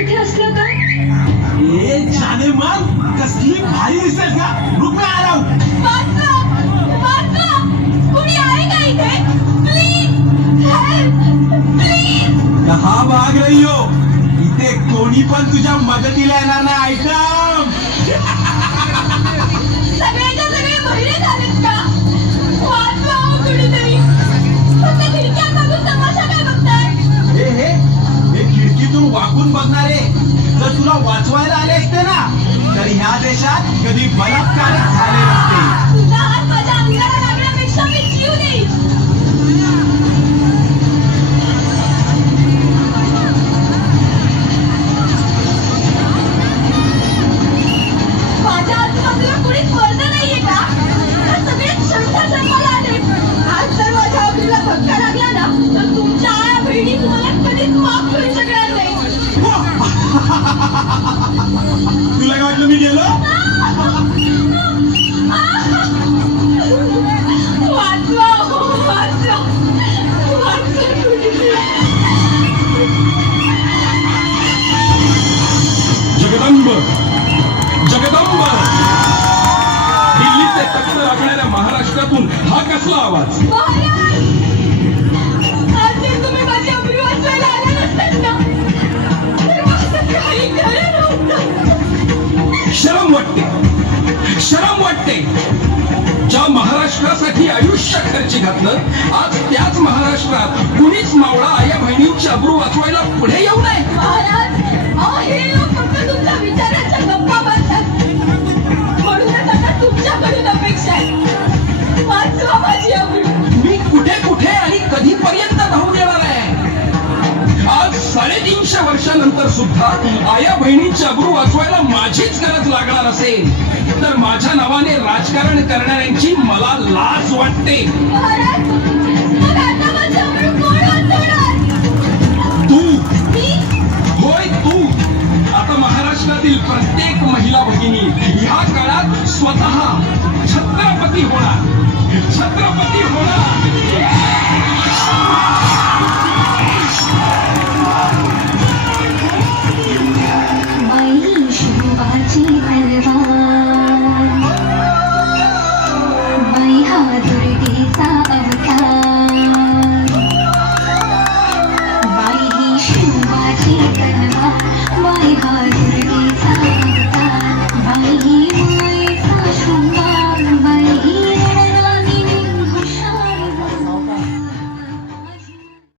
तिथे असलं तर? ए जाने मन कसली भारी दिसेल का? रुक मैं आ रहा हूं. वाचवा! वाचवा! कुणी आहे का इथे? Please help! प्लीज! कहा भाग रही हो? इथे कोणी पण तुझ्या मदतीला येणार नाही. आयटम सगळ्याच्या सगळे बहिरे झालेत का? वाचवा हो कुणीतरी. फक्त खिडक्या बघून तमाशा काय बघताय? हे खिडकीतून वाकून बघणारे जर तुला वाचवायला आले असते ना तर ह्या देशात कधी बलात्कारच झाले नसते. तुझा हात माझ्या अंगाला लागण्यापेक्षा मी जीव देईन. माझ्या आजूबाजूला कुणीच वर्ध नाहीये का? तर सगळे क्षमता जन्माला आले. आज जर माझ्या अग्नीला धक्का लागला ना तर तुमच्या आया बहिणी तुम्हाला कधीच माफ करू शकणार नाही. तुला काय वाटलं मी गेलो? वाचवा हो, वाचवा. वाचवा कुणीतरी. जगदंब जगदंब दिल्लीचे तख्त राखणाऱ्या महाराष्ट्रातून हा कसला आवाज? महाराज! आज जर तुम्ही माझी अब्रू वाचवायला आले नसतात ना तर माझं काही खरं नव्हतं. शरम वाटते ज्या महाराष्ट्रासाठी आयुष्य खर्ची घातलं आज त्याच महाराष्ट्रात कुणीच मावळा आया बहिणींची अब्रू वाचवायला पुढे येऊ नये. महाराज, हे लोक फक्त तुमच्या विचारांच्या गप्पा मारतात. म्हणूनच आता तुमच्याकडून अपेक्षा आहे. वाचवा माझी अब्रू. मी कुठे आणि कधीपर्यंत धावून येणार आहे? आज 350 वर्षानंतर सुद्धा आया बहिणींची अब्रू वाचवायला माझीच गरज लागणार असेल तर माझ्या नावाने राजकारण करणाऱ्यांची मला लाज वाटते. महाराज, मग आता माझी अब्रू कोण वाचवणार? तू मी? होय तू. आता महाराष्ट्रातील प्रत्येक महिला भगिनी ह्या काळात स्वतः छत्रपती होणार.